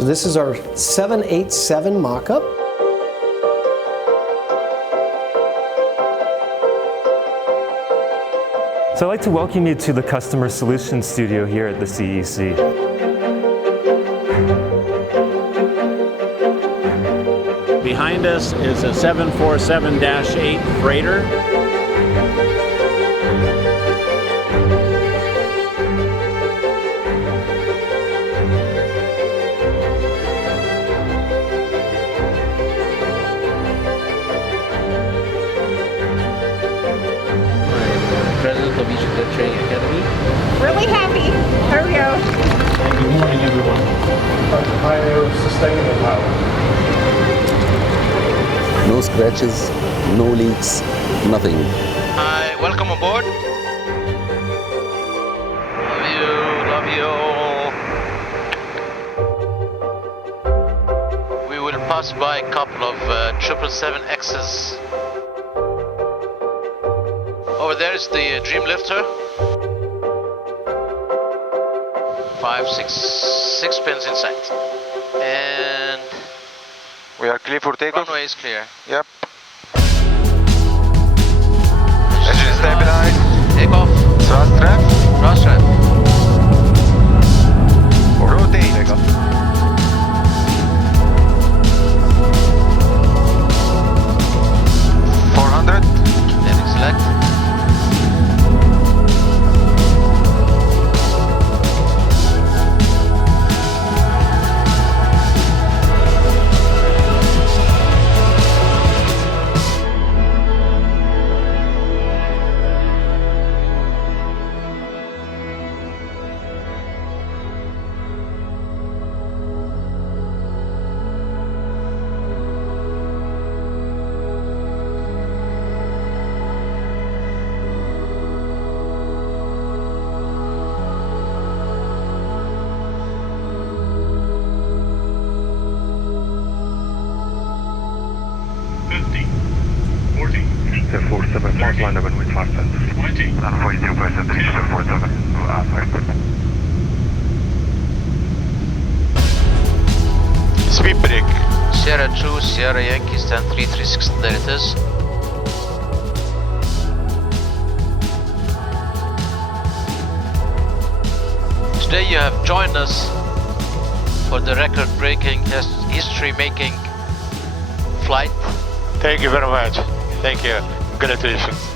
So this is our 787 mock-up. So I'd like to welcome you to the Customer Solutions Studio here at the CEC. Behind us is a 747-8 freighter. President of Egyptair Training Academy. Really happy. Here we go. Good morning, everyone. Pioneer of sustainable power. No scratches, no leaks, nothing. Hi, welcome aboard. Love you. We will pass by a couple of 777Xs. Over there is the Dream Lifter. 6 pins in sight. And we are clear for takeoff. Runway is clear. Yep. Engine stabilized. Takeoff. Thrust trap. Thrust trap. Rotate. Takeoff. 400. Landing select. Egyptair 47, flight line up and with fasten. 20. And 42% Egyptair 47, outside. Speed break. Sierra True, Sierra Yankee, stand 336, there it is. Today you have joined us for the record-breaking, history-making flight. Thank you very much. Thank you. Congratulations.